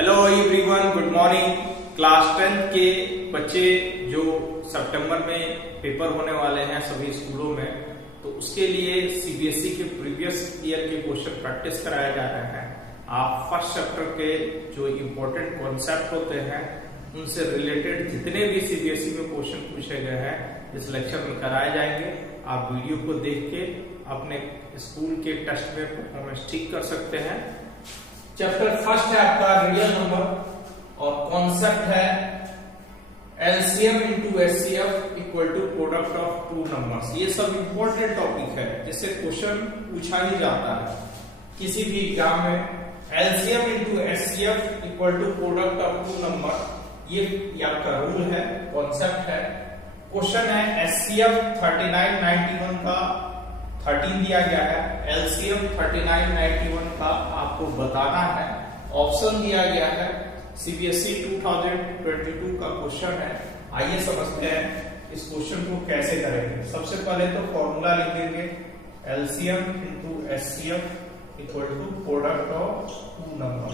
Hello everyone, good morning. Class 10 के बच्चे जो सितंबर में पेपर होने वाले हैं सभी स्कूलों में, तो उसके लिए सीबीएसई के प्रीवियस ईयर के क्वेश्चन प्रैक्टिस कराए जा रहे हैं। आप फर्स्ट चैप्टर के जो इम्पोर्टेंट कॉन्सेप्ट होते हैं उनसे रिलेटेड जितने भी सीबीएसई में क्वेश्चन पूछे गए हैं इस लेक्चर में कराए जाएंगे। आप वीडियो को देख के अपने स्कूल के टेस्ट में परफॉर्मेंस ठीक कर सकते हैं। चैप्टर फर्स्ट है आपका रियल नंबर और कॉन्सेप्ट है LCM into HCF equal to product of two numbers. ये सब इंपॉर्टेंट टॉपिक है जिससे क्वेश्चन पूछा ही जाता है किसी भी एग्जाम में। LCM into HCF equal to product of two number, ये आपका रूल है, कॉन्सेप्ट है। क्वेश्चन है एचसीएफ 3991 का 13 दिया गया है, एलसीएम 3991 का आपको बताना है। ऑप्शन दिया गया है, सीबीएसई 2022 का क्वेश्चन है। आइए समझते हैं इस क्वेश्चन को कैसे करेंगे। सबसे पहले तो फॉर्मूला लिख देंगे, LCM into HCF equal to product of two number.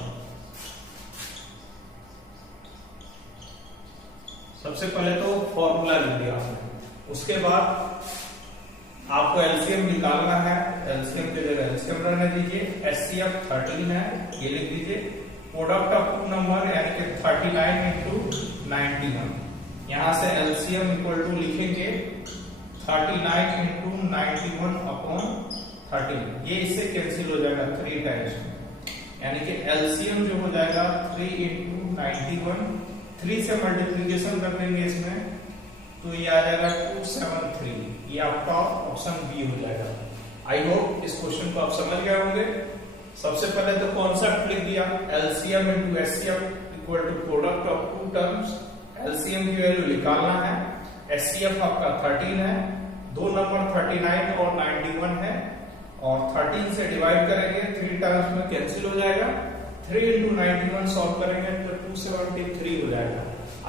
सबसे पहले तो फॉर्मूला लिख दिया आपने, उसके बाद आपको एलसीएम निकालना है। एलसीएम की जगह एलसीएम रहने दीजिए, एचसीएफ 13 है ये लिख दीजिए। प्रोडक्ट ऑफ टू नंबर यानी कि 39 इंटू 91, यहां से एलसीएम इक्वल टू लिखेंगे 39 इंटू 91 अपॉन 13। ये इससे कैंसिल हो जाएगा 3 टाइम्स में, यानी कि एलसीएम जो हो जाएगा 3 इंटू 91। 3 से मल्टीप्लीकेशन कर देंगे इसमें तो ये आ जाएगा 273। ये आपका ऑप्शन बी हो जाएगा। आई होप इस क्वेश्चन को आप समझ गए होंगे। सबसे पहले तो कॉन्सेप्ट लिख दिया, LCM into HCF equal to product of two terms. LCM की वैल्यू निकालना है, एचसीएफ आपका 13 है, दो नंबर 39 और 91 है और 13 से डिवाइड करेंगे, 3 टर्म्स में कैंसिल हो जाएगा। 3 इंटू 91 सॉल्व करेंगे तो 273 हो जाएगा।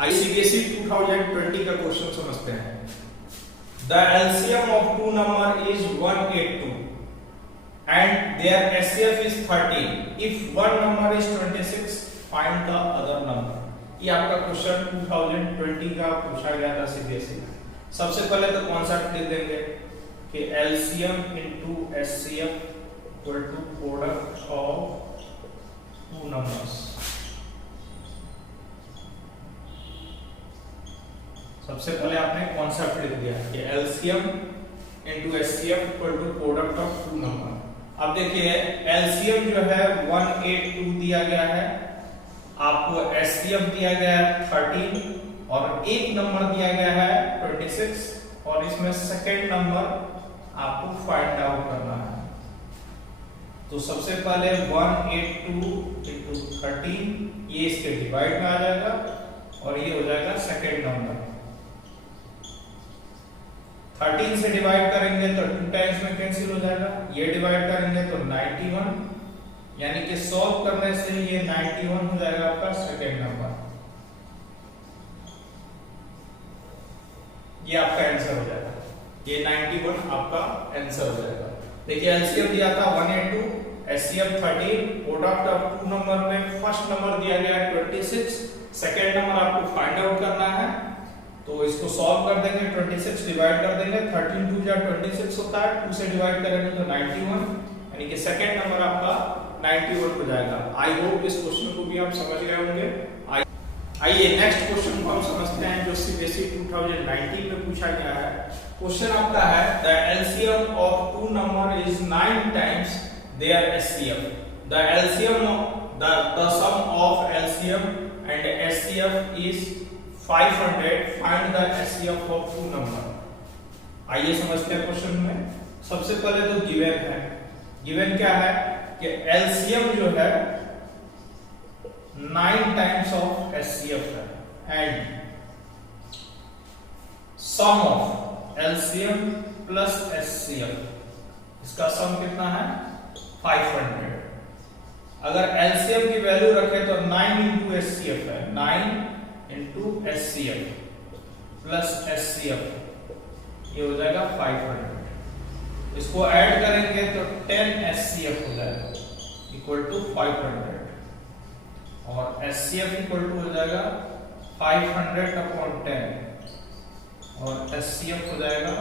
आईसीबीएसई 2020 का क्वेश्चन समझते हैं। The LCM of two number is 182 and their HCF is 13. If one number is 26, find the other number. ये आपका क्वेश्चन 2020 का पूछा गया था सीबीएसई में। सबसे पहले तो कॉन्सेप्ट लिख देंगे कि LCM into HCF equal to product of two numbers। सबसे पहले आपने कॉन्सेप्ट लिख दिया कि LCM into HCF equal to product of two number. अब देखिए एलसीएम जो है 182 दिया गया है, आपको एचसीएफ दिया गया है 13 और एक नंबर दिया गया है 26 और इसमें सेकेंड नंबर आपको फाइंड आउट करना है। तो सबसे पहले 182 इंटू 13, ये इसके डिवाइड में आ जाएगा और ये हो जाएगा सेकेंड नंबर। 13 से डिवाइड करेंगे तो 2 टाइम्स में कैंसिल हो जाएगा, ये डिवाइड करेंगे तो 91, यानी कि सॉल्व करने से ये 91 हो जाएगा आपका सेकेंड नंबर। ये आपका आंसर हो जाएगा, ये 91 आपका आंसर हो जाएगा। देखिए एलसीएम दिया था 182, HCF 13, product of two number में फर्स्ट नंबर दिया गया है 26, सेकेंड नंबर आपको फाइंड आउट करना है। तो इसको सॉल्व कर देंगे, 26 डिवाइड कर देंगे, 13 2 जा 26 होता है, 2 से डिवाइड करेंगे तो 91, यानी कि सेकंड नंबर आपका 91 हो जाएगा। आई होप इस क्वेश्चन को भी आप समझ गए होंगे। आइए नेक्स्ट क्वेश्चन को हम समझते हैं जो सीबीएसई 2019 में पूछा गया है। क्वेश्चन आपका है the LCM of two number is 9 times their HCF. The LCM the sum of LCM and HCF is 500, find the HCF of two number। आइए समझते हैं क्वेश्चन में। सबसे पहले तो गिवन है, गिवन क्या है कि LCM जो है 9 टाइम्स ऑफ HCF है and sum of LCM plus HCF, इसका सम कितना है 500। अगर LCM की वैल्यू रखें तो 9 इंटू HCF है, 9 इंटू एचसीएफ प्लस एचसीएफ, ये हो जाएगा 500। इसको ऐड करेंगे तो 10 एचसीएफ हो जाएगा इक्वल टू 500। और HCF इक्वल टू हो जाएगा 500/10 और HCF हो जाएगा,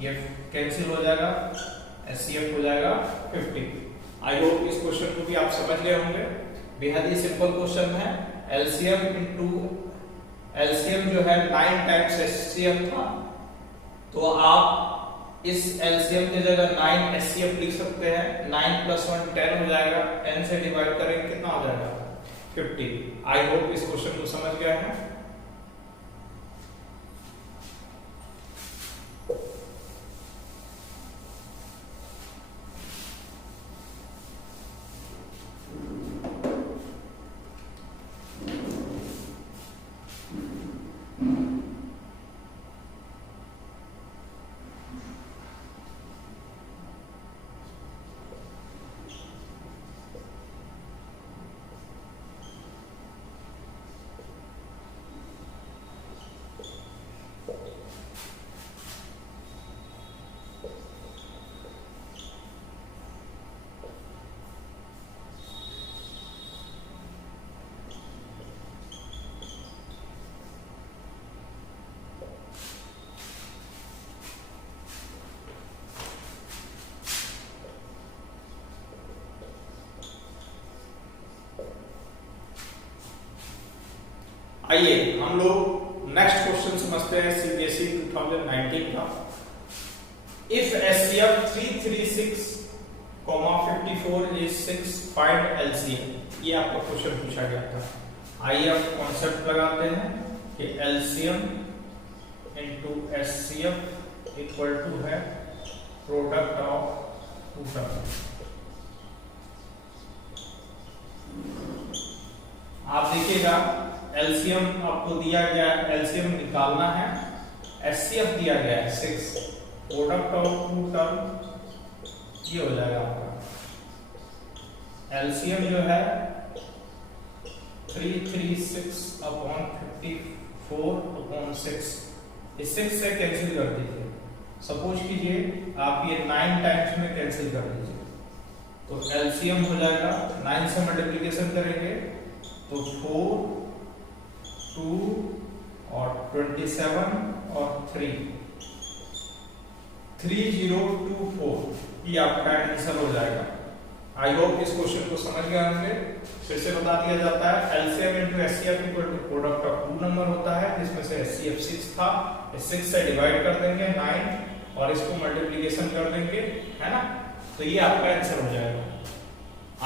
ये कैंसिल हो जाएगा, HCF हो जाएगा 50। आई होप इस क्वेश्चन को भी आप समझ गए होंगे। बेहद ही सिंपल क्वेश्चन है। एलसीएम जो है 9 टाइम्स HCF था, तो आप इस एलसीएम की जगह 9 HCF लिख सकते हैं। 9 + 1 10 हो जाएगा, 10 से डिवाइड करेंगे कितना हो जाएगा 50। आई होप इस क्वेश्चन को समझ गए हैं। आइए हम लोग नेक्स्ट क्वेश्चन समझते हैं सीबीएसई 2019 का। If HCF 336,54 is 6, find LCM। ये आपका क्वेश्चन पूछा गया था। आइए अब कॉन्सेप्ट लगाते हैं कि LCM into HCF equal to है प्रोडक्ट ऑफ टू टर्म। आप देखिएगा एलसीएम आपको दिया गया, एलसीएम निकालना है, HCF दिया गया है 6, प्रोडक्ट ऑफ टू टर्म ये हो जाएगा आपका। एलसीएम जो है 336/54/6, इस 6 से कैंसिल कर दीजिए। सपोज कीजिए आप ये 9 टाइम्स में कैंसिल कर दीजिए, तो एलसीएम हो जाएगा 9 से मल्टीप्लिकेशन करेंगे तो 4, 2 और 27 और 3, 3024 ये आपका आंसर हो जाएगा। आई होप इस क्वेश्चन को समझ गए होंगे। फिर से बता दिया जाता है LCM into HCF equal to product of two number होता है, जिसमें से HCF 6 था, इस 6 से डिवाइड कर देंगे 9 और इसको मल्टीप्लिकेशन कर देंगे, है ना, तो ये आपका आंसर हो जाएगा।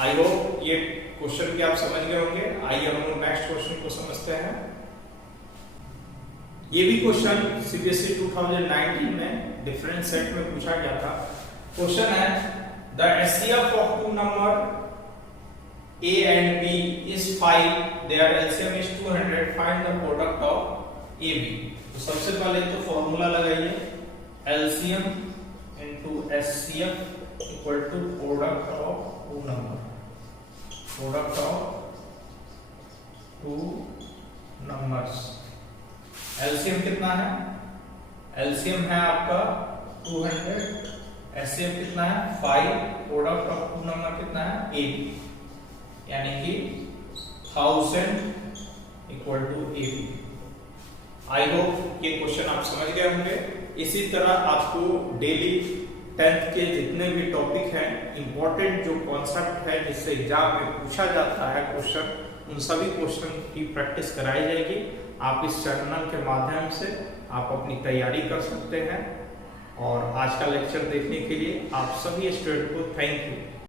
आई होप ये क्वेश्चन भी आप समझ गए होंगे। आइए हम लोग नेक्स्ट क्वेश्चन को समझते हैं। ये भी क्वेश्चन सीबीएसई 2019 में डिफरेंट सेट में पूछा गया था। क्वेश्चन है the HCF of two number A and B is 5, their LCM is 200, find the product of AB। तो सबसे पहले तो फॉर्मूला लगाइए, LCM into HCF equal to product of two number, product of two numbers. LCM कितना है? LCM है आपका 200, HCF कितना है 5, प्रोडक्ट ऑफ टू नंबर कितना है 8, यानी कि 1000 इक्वल टू 8। आई होप ये क्वेश्चन आप समझ गए होंगे। इसी तरह आपको डेली 10th के जितने भी टॉपिक हैं, इंपॉर्टेंट जो कॉन्सेप्ट है जिससे एग्जाम में पूछा जाता है क्वेश्चन, उन सभी क्वेश्चन की प्रैक्टिस कराई जाएगी। आप इस चैनल के माध्यम से आप अपनी तैयारी कर सकते हैं। और आज का लेक्चर देखने के लिए आप सभी स्टूडेंट को थैंक यू।